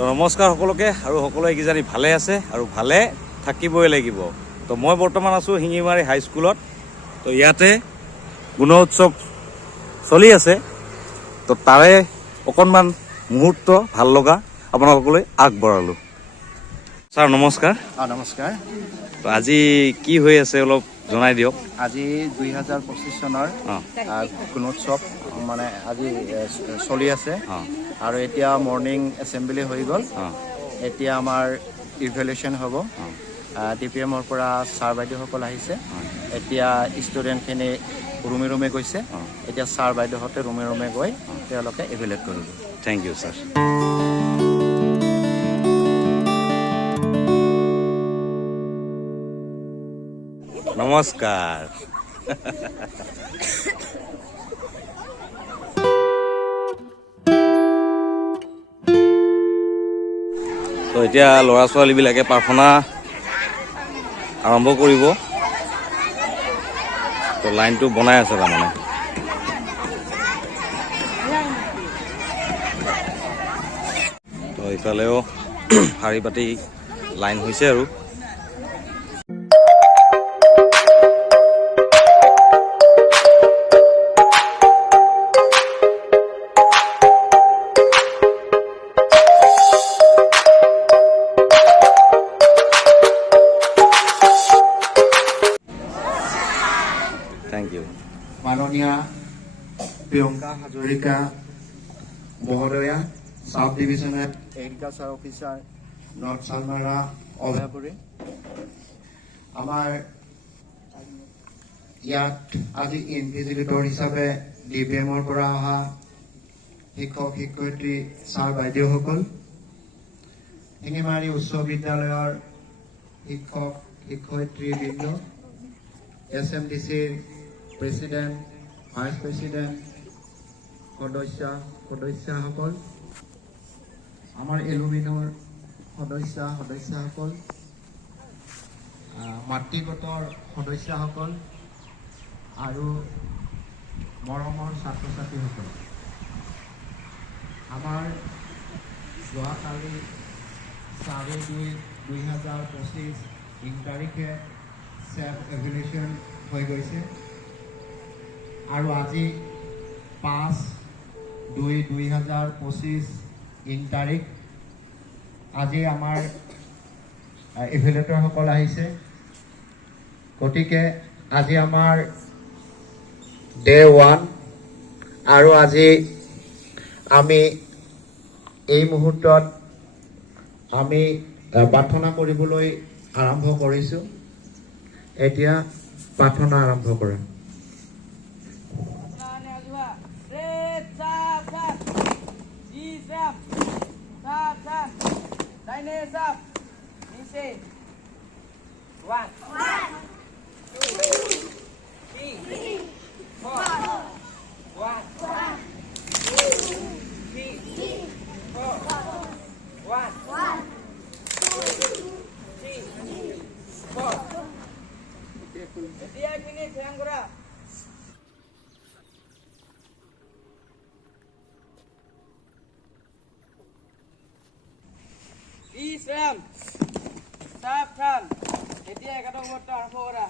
তো নমস্কাৰ সকলোকে আৰু সকলোৱে কিজানি ভালে আছে আৰু ভালে থাকিবই লাগিব। তো মই বৰ্তমান আছোঁ শিঙিমাৰী হাইস্কুলত। তো ইয়াতে গুণোৎসৱ চলি আছে। তো তাৰে অকণমান মুহূৰ্ত ভাল লগা আপোনালোকলৈ আগবঢ়ালোঁ। ছাৰ নমস্কাৰ। নমস্কাৰ। তো আজি কি হৈ আছে অলপ জনাই দিয়ক। আজি 2025 চনৰ গুণোৎসৱ মানে আজি চলি আছে আৰু এতিয়া মৰ্ণিং এছেম্বলি হৈ গ'ল। এতিয়া আমাৰ ইভেলুৱেশ্যন হ'ব। DPMৰ পৰা ছাৰ বাইদেউসকল আহিছে। এতিয়া ষ্টুডেণ্টখিনি ৰুমে ৰুমে গৈছে। এতিয়া ছাৰ বাইদেউহঁতে ৰুমে ৰুমে গৈ তেওঁলোকে ইভেলুৱেট কৰিব। Thank you sir. নমস্কাৰ। তো এতিয়া ল'ৰা ছোৱালীবিলাকে প্ৰাৰ্থনা আৰম্ভ কৰিব। তো লাইনটো বনাই আছে তাৰমানে। তো ইফালেও শাৰী পাতি লাইন হৈছে আৰু। Thank you. মাননীয় প্ৰিয়ংকা হাজৰিকা মহোদয়া, sub divisional agriculture officer north Salmara Abhayapuri. আমাৰ ইয়াত আজি ইনভিজিলেটৰ হিচাপে DPMৰ পৰা অহা শিক্ষক শিক্ষয়িত্ৰী ছাৰ বাইদেউসকল, শিঙিমাৰী উচ্চ বিদ্যালয়ৰ শিক্ষক শিক্ষয়িত্ৰীবৃন্দ, SMDCৰ প্ৰেচিডেণ্ট, ভাইচ প্ৰেচিডেণ্ট, সদস্যসকল, আমাৰ এলুমিনৰ সদস্যসকল, মাতৃগোটৰ সদস্যসকল আৰু মৰমৰ ছাত্ৰ ছাত্ৰীসকল, আমাৰ যোৱাকালি 4/2/2025 তাৰিখে চেল্ফ এভেলুৱেশ্যন হৈ গৈছে আৰু আজি 5/2/2025 তাৰিখ আজি আমাৰ ইভেলুৱেটৰসকল আহিছে। গতিকে আজি আমাৰ ডে 1 আৰু আজি আমি এই মুহূৰ্তত আমি প্ৰাৰ্থনা কৰিবলৈ আৰম্ভ কৰিছোঁ। এতিয়া প্ৰাৰ্থনা আৰম্ভ কৰা। Islam, Sabtan, এতিয়া 11 নম্বৰটো আৰম্ভ কৰা।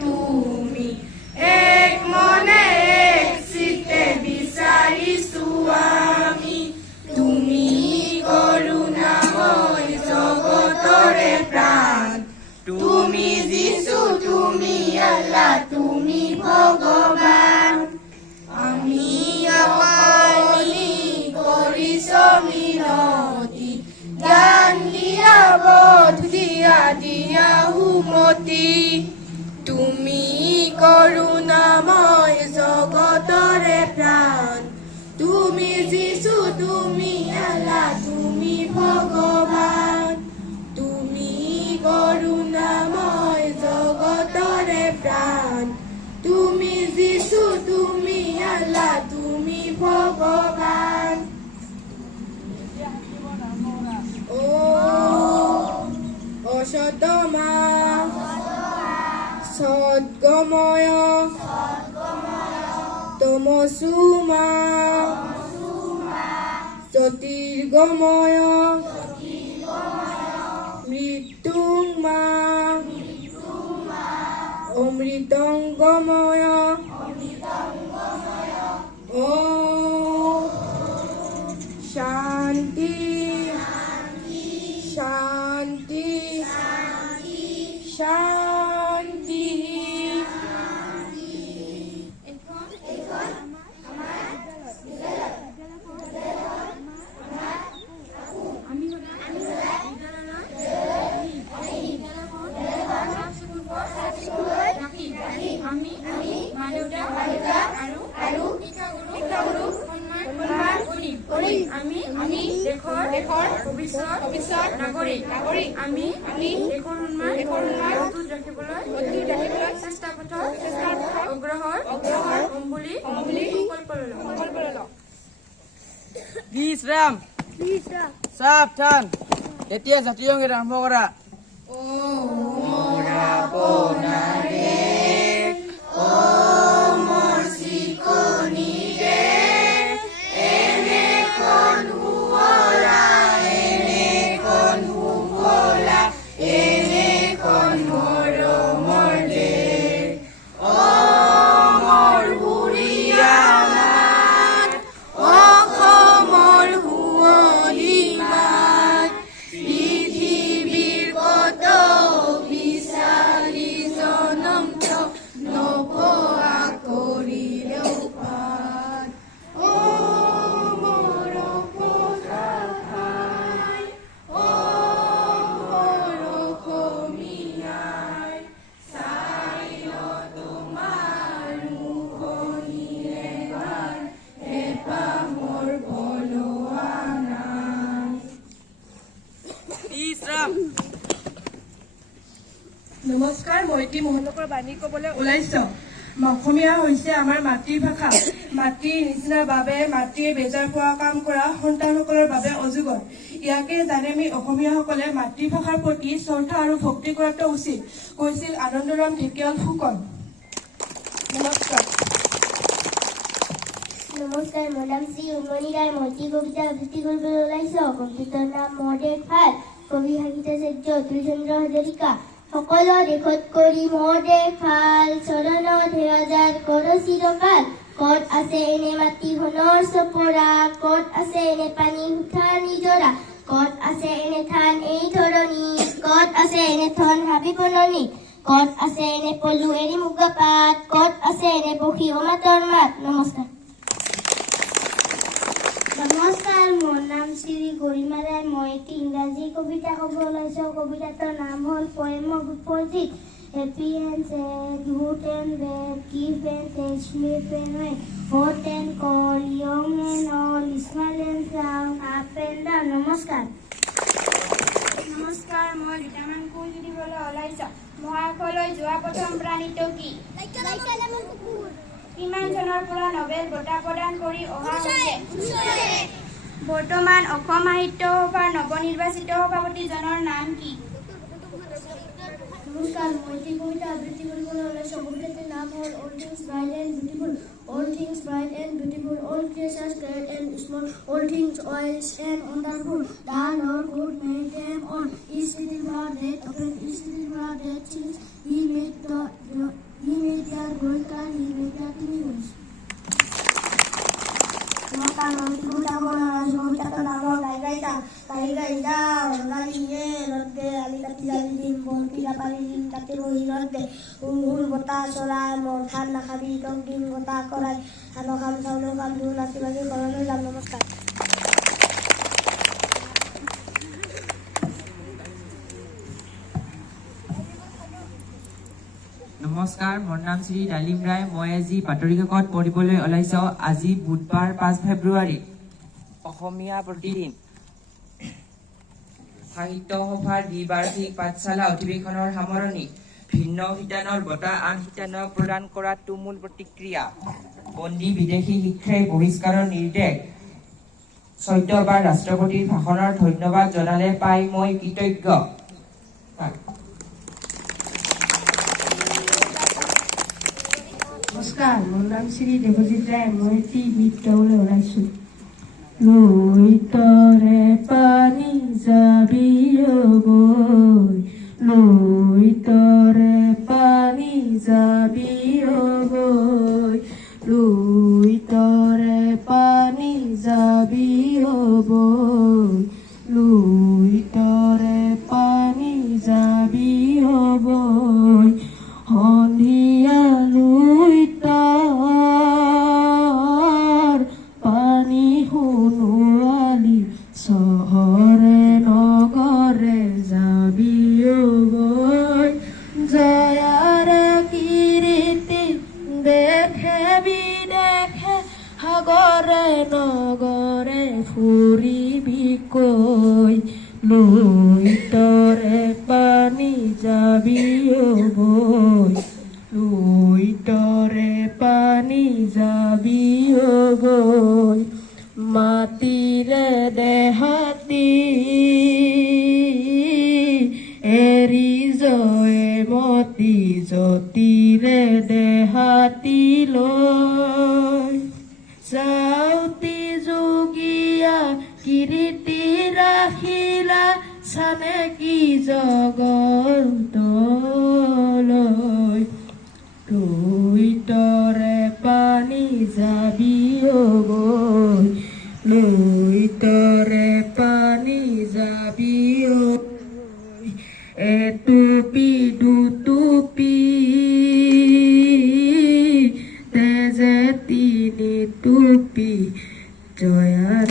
তুমি এক মনে ভগৱান আমি অকলি কৰিছো মিনতি জ্ঞান দিয়া বোধ দিয়া সুমতি তুমি কৰোণাময় জগতৰে প্ৰাণ তুমি যিছু তুমি আল্লাহ তুমি ভগৱান তুমি কৰোণাময় জগতৰে প্ৰাণ তুমি যিছু তুমি আল্লাহ তুমি ভগৱান অসতমা সদ্গময় তমসুমা জ্যোতিৰ্গময় মৃত্যুমা অমৃতংগময় ও শান্তি শান্তি শান্তি আমি মা-দেউতা আৰু শিক্ষাগুৰু সন্মান কৰিম আমি দেশৰ ভৱিষ্যত নাগৰিক আমি দেশৰ সন্মান অটুট ৰাখিবলৈ চেষ্টা পথত অগ্ৰসৰ হ'ম বুলি সংকল্প ল'লো। বিশ্ৰাম সাৱধান এতিয়া জাতীয় সংগীত আৰম্ভ কৰা নমস্কাৰ মই এটি মহন্তকৰ বাণী ক'বলৈ ওলাইছোঁ অসমীয়া হৈছে আমাৰ মাতৃভাষা মাতৃৰ নিচিনাৰ বাবে মাতৃয়ে বেজাৰ পোৱা কাম কৰা সন্তানসকলৰ বাবে অজুগৰ ইয়াকে জানি আমি অসমীয়াসকলে মাতৃভাষাৰ প্ৰতি শ্ৰদ্ধা আৰু ভক্তি কৰাটো উচিত কৈছিল আনন্দৰাম ঢেকিয়াল ফুকন নমস্কাৰ নমস্কাৰ মোৰ নাম শ্ৰী উন্মণি ৰায় মই এটি কবিতা আবৃত্তি কৰিবলৈ ওলাইছোঁ কবিতাৰ নাম মোৰ দেশ ভাল কবি সাহিত্যাচাৰ্য অতুল চন্দ্ৰ হাজৰিকা সকলো দেশত কৰি মোৰ দেশ ভাল চৰণত হেৰাজাৰ কৰ চিৰকাল ক'ত আছে এনে মাটি ঘনৰ চপৰা ক'ত আছে এনে পানী সুঠাৰ নিজৰা ক'ত আছে এনে ধান এই ধৰণী ক'ত আছে এনে ধন হাবি বননি ক'ত আছে এনে পলু এৰি মুগা পাত ক'ত আছে এনে পক্ষী অমাতৰ মাত নমস্কাৰ নমস্কাৰ মোৰ নাম শ্ৰী গৰিমা ৰায় মই এটি ইংৰাজী কবিতা ক'ব ওলাইছোঁ কবিতাটোৰ নাম হ'ল poem of opposite happy and sad good and bad give and take sleep and wake hot and cold young and old smile and frown up and down নমস্কাৰ নমস্কাৰ মই দুটামান কুইজ দিবলৈ ওলাইছোঁ মহাকাশলৈ যোৱা প্ৰথম প্ৰাণীটো কি কিমান চনৰ পৰা নবেল বঁটা প্ৰদান কৰি অহা হৈছে বৰ্তমান অসম সাহিত্য সভাৰ নৱনিৰ্বাচিত সভাপতিজনৰ নাম কি নমস্কাৰ মই এটি কবিতা আবৃত্তি কৰিবলৈ ওলাইছোঁ কবিতাটোৰ নাম হ'ল all things bright and beautiful all things bright and beautiful all creatures great and small all things wise and wonderful the Lord God made them all is it blood that open is it blood that things he made the growing car he made the tinies নমস্কাৰ মই এটি কবিতা ক'বলৈ ওলাইছোঁ কবিতাটোৰ নাম হ'ল গাইতা গাই গাই যাও লালিয়ে রদ্দে আলি কাটি জালি দিন বল পিরা পারি দিন কাটি বহি রদ্দে উল বতাহ চৰাই মন ধান নাখাবি তক দিন বতাহ কৰাই ধানৰ কাম চাউলৰ কাম ধুল নাচি বাগি ঘৰলৈ যাম নমস্কাৰ নমস্কাৰ মোৰ নাম শ্ৰী ডালিম ৰায় মই আজি বাতৰি কাকত পঢ়িবলৈ ওলাইছোঁ আজি বুধবাৰ 5 ফেব্ৰুৱাৰী অসমীয়া প্ৰতিদিন সাহিত্য সভাৰ দ্বিবাৰ্ষিক পাঠশালা অধিৱেশনৰ সামৰণি ভিন্ন শিতানৰ বঁটা আন শিতানক প্ৰদান কৰা তুমুল প্ৰতিক্ৰিয়া বন্দী বিদেশী শিক্ষাই বহিষ্কাৰৰ নিৰ্দেশ 14 বাৰ ৰাষ্ট্ৰপতিৰ ভাষণৰ ধন্যবাদ জনালে পাই মই কৃতজ্ঞ নমস্কাৰ মোৰ নাম শ্ৰী দেৱজিৎ ৰায় মই এটি গীত গাবলৈ ওলাইছোঁ লৈ তৰে পানী যাবি বৈ লৈ তৰে পানী যাবি বৈ লৈ তৰে পানী যাবি বৈ লৈ তৰে পানী যাবি বৈ সন্ধিয়া লৈ তাৰ পানী সোণোৱালি চহৰে নগৰে যাবি বৈ জয়াৰে কীৰ্তি দেশে বিদেশে সাগৰে নগৰে ফুৰিবি কৈ লৈ তৰে পানী যাবি বৈ লৈ তৰে পানী যাবি বৈ মাটিৰে দেহাতী এৰি জয়ে মতি জ্যোতিৰে দেহাতী লৈ যাওঁতি যোগীয়া কীৰ্তি ৰাখিলা চানেকি জগতলৈ লৈ তৰে পানী যাবি বৈ লৈ তৰে পানী যাবি বৈ এটুপি দুটুপি তেজে তিনি টুপি জয়াৰ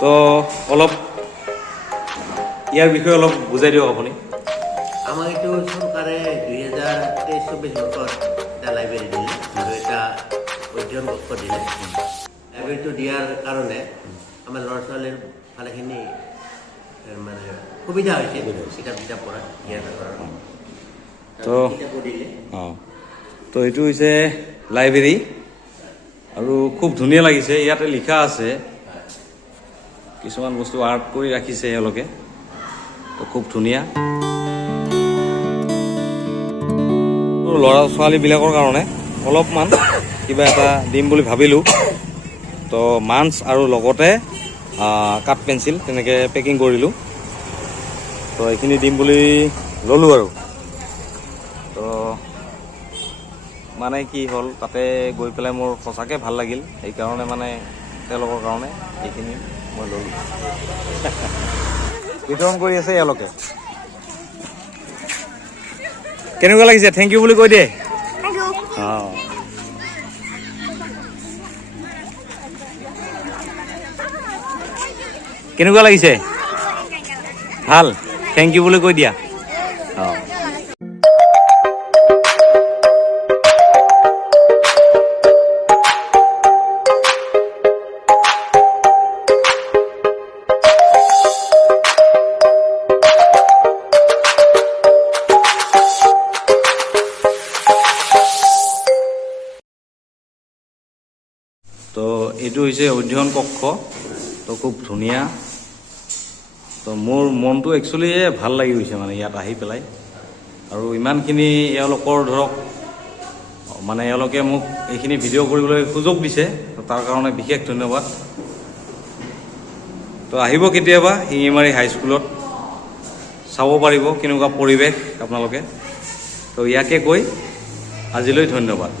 তো অলপ ইয়াৰ বিষয়ে অলপ বুজাই দিয়ক আপুনি আমাক এইটো চৰকাৰে 2023-24 বছৰত এটা লাইব্ৰেৰী দিলে আৰু এটা অধ্যয়ন কক্ষ দিলে লাইব্ৰেৰীটো দিয়াৰ কাৰণে আমাৰ ল'ৰা ছোৱালীৰ ভালেখিনি মানে সুবিধা হৈছে কিতাপ পঢ়া জ্ঞান তো অঁ তো এইটো হৈছে লাইব্ৰেৰী আৰু খুব ধুনীয়া লাগিছে ইয়াতে লিখা আছে কিছুমান বস্তু আৰ্ট কৰি ৰাখিছে এওঁলোকে তো খুব ধুনীয়া ল'ৰা ছোৱালীবিলাকৰ কাৰণে অলপমান কিবা এটা দিম বুলি ভাবিলোঁ তো মাঞ্চ আৰু লগতে কাঠ পেঞ্চিল তেনেকৈ পেকিং কৰিলোঁ তো এইখিনি দিম বুলি ল'লোঁ আৰু তো মানে কি হ'ল তাতে গৈ পেলাই মোৰ সঁচাকৈ ভাল লাগিল সেইকাৰণে মানে তেওঁলোকৰ কাৰণে এইখিনি মই ল'লোঁ বিতৰণ কৰি আছে এওঁলোকে কেনেকুৱা লাগিছে থেংক ইউ বুলি কৈ দিয়ে অঁ কেনেকুৱা লাগিছে ভাল থেংক ইউ বুলি কৈ দিয়া অঁ তো এইটো হৈছে অধ্যয়ন কক্ষ তো খুব ধুনীয়া তো মোৰ মনটো একচুৱেলি ভাল লাগি গৈছে মানে ইয়াত আহি পেলাই আৰু ইমানখিনি এওঁলোকৰ ধৰক মানে এওঁলোকে মোক এইখিনি ভিডিঅ' কৰিবলৈ সুযোগ দিছে তো তাৰ কাৰণে বিশেষ ধন্যবাদ তো আহিব কেতিয়াবা শিঙিমাৰী হাইস্কুলত চাব পাৰিব কেনেকুৱা পৰিৱেশ আপোনালোকে তো ইয়াকে কৈ আজিলৈ ধন্যবাদ